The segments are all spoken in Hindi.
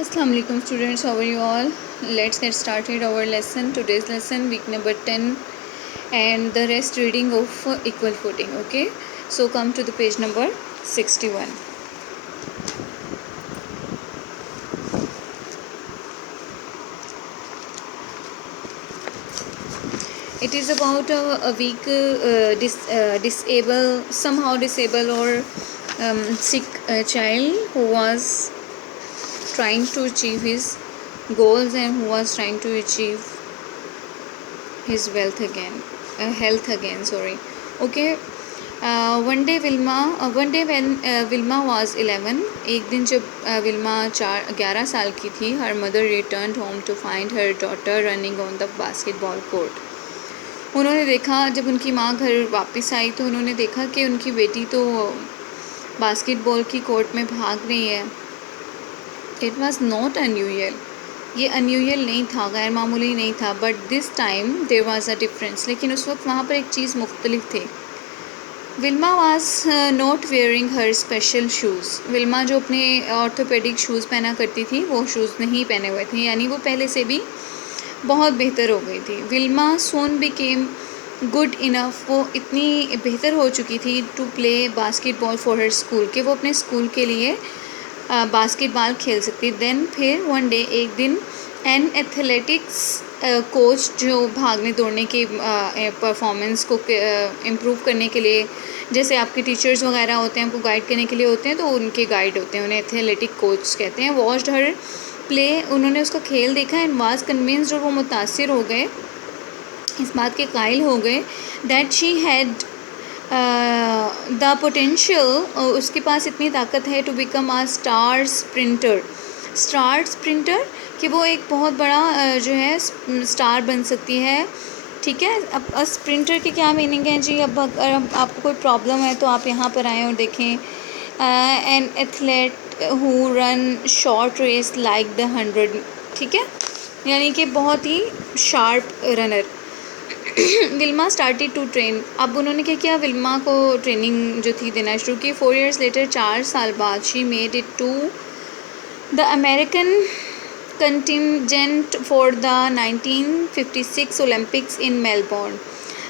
Assalamu alaikum students, how are you all? Let's get started our lesson. Today's lesson week number 10 and the rest reading of equal footing. Okay, so come to the page number 61. It is about a weak disabled or sick child who was trying to achieve his goals and who was trying to achieve his health again. Okay. One day when Wilma was 11, एक दिन जब Wilma 11 साल की थी, her mother returned home to find her daughter running on the basketball court. उन्होंने देखा, जब उनकी माँ घर वापस आई तो उन्होंने देखा कि उनकी बेटी तो बास्केटबॉल की कोर्ट में भाग रही है. इट वॉज नॉट अनयूजुअल, ये अनयूजुअल नहीं था, गैर मामूली नहीं था. But this time there was a difference, लेकिन उस वक्त वहाँ पर एक चीज़ मुख्तलिफ थी. Wilma was not wearing her special shoes. Wilma जो अपने ऑर्थोपेडिक शूज़ पहना करती थी वो शूज़ नहीं पहने हुए थे, यानी वो पहले से भी बहुत बेहतर हो गई थी. Wilma soon became good enough, वो इतनी बेहतर हो चुकी थी to play basketball for her school, कि वो अपने स्कूल के लिए बास्केटबॉल खेल सकती. देन फिर वन डे, एक दिन, एन एथलेटिक्स कोच जो भागने दौड़ने की परफॉर्मेंस को इम्प्रूव करने के लिए, जैसे आपके टीचर्स वगैरह होते हैं आपको गाइड करने के लिए होते हैं, तो उनके गाइड होते हैं, उन्हें एथलेटिक कोच कहते हैं. वॉच्ड हर प्ले, उन्होंने उसका खेल देखा. एंड वाज कन्विंस्ड, और वो मुतासिर हो गए, इस बात के कायल हो गए, that she had the potential, उसके पास इतनी ताकत है, to become a star sprinter. कि वो एक बहुत बड़ा जो है स्टार बन सकती है. ठीक है. अब स्प्रिंटर की क्या मीनिंग है जी? अब अगर आपको कोई प्रॉब्लम है तो आप यहाँ पर आएँ और देखें. An athlete who run short race like the 100. ठीक है, यानी कि बहुत ही sharp runner. Wilma started to train. अब उन्होंने क्या किया, विल्मा को ट्रेनिंग जो थी देना शुरू की. 4 years लेटर, 4 साल बाद, she made it to the American contingent for the 1956 Olympics in Melbourne.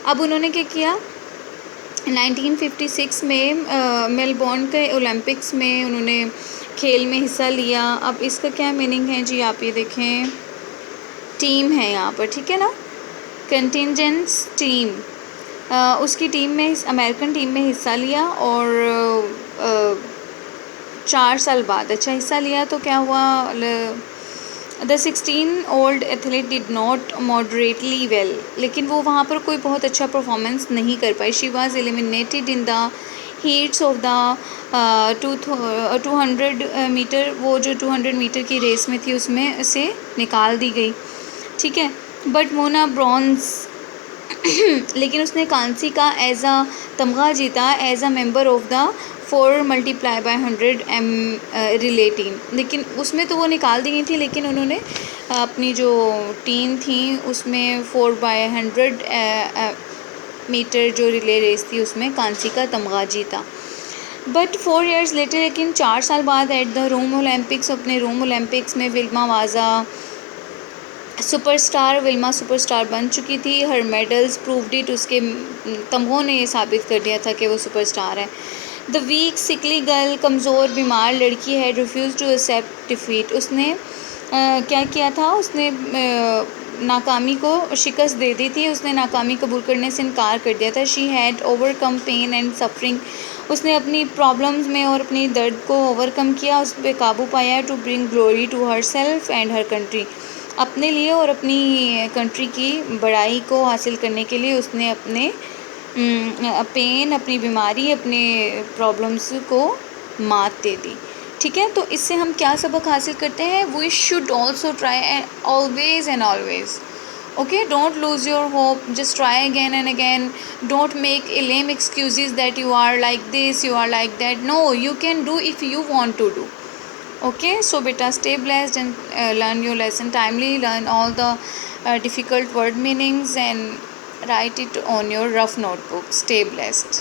अब उन्होंने क्या किया, 1956 में मेलबोर्न के ओलंपिक्स में उन्होंने खेल में हिस्सा लिया. अब इसका क्या मीनिंग है जी? आप ये देखें, टीम है यहाँ पर, ठीक है ना, कंटिजेंट्स टीम. उसकी टीम में, अमेरिकन टीम में हिस्सा लिया. और 4 साल बाद, अच्छा, हिस्सा लिया तो क्या हुआ, the 16-year-old athlete did not moderately well, लेकिन वो वहाँ पर कोई बहुत अच्छा परफॉर्मेंस नहीं कर पाई. She was eliminated in the heats of the 200 metre. वो जो 200 मीटर की रेस में थी उसमें से निकाल दी गई. ठीक है. बट मोना ब्रॉन्ज, लेकिन उसने कांसी का एज अ तमगा जीता, as a member of the 4 × 100 relay team. लेकिन उसमें तो वो निकाल दी गई थी, लेकिन उन्होंने अपनी जो टीम थी उसमें 4x100 मीटर जो रिले रेस थी उसमें कांसी का तमगा जीता. बट 4 years लेटर, लेकिन 4 साल बाद, एट द रोम ओलंपिक्स, अपने रोम ओलंपिक्स में विल्मा वाजा सुपरस्टार. विल्मा सुपरस्टार बन चुकी थी. हर मेडल्स प्रूव्ड इट, उसके तमगों ने ये साबित कर दिया था कि वो सुपरस्टार है. द वीक सिकली गर्ल, कमज़ोर बीमार लड़की है, रिफ्यूज़ टू एक्सेप्ट डिफीट. उसने क्या किया था, उसने नाकामी को शिकस्त दे दी थी, उसने नाकामी कबूल करने से इनकार कर दिया था. She had overcome pain and suffering, उसने अपनी प्रॉब्लम्स में और अपनी दर्द को ओवरकम किया, उस पर काबू पाया. To bring glory to herself and her country, अपने लिए और अपनी कंट्री की बड़ाई को हासिल करने के लिए उसने अपने पेन, अपनी बीमारी, अपने प्रॉब्लम्स को मात दे दी. ठीक है. तो इससे हम क्या सबक हासिल करते हैं? We should also try always and always. Okay, don't lose your hope, just try again and again. Don't make lame excuses that you are like this, you are like that. No, you can do if you want to do. Okay, so beta, stay blessed and learn your lesson timely, learn all the difficult word meanings and write it on your rough notebook. Stay blessed.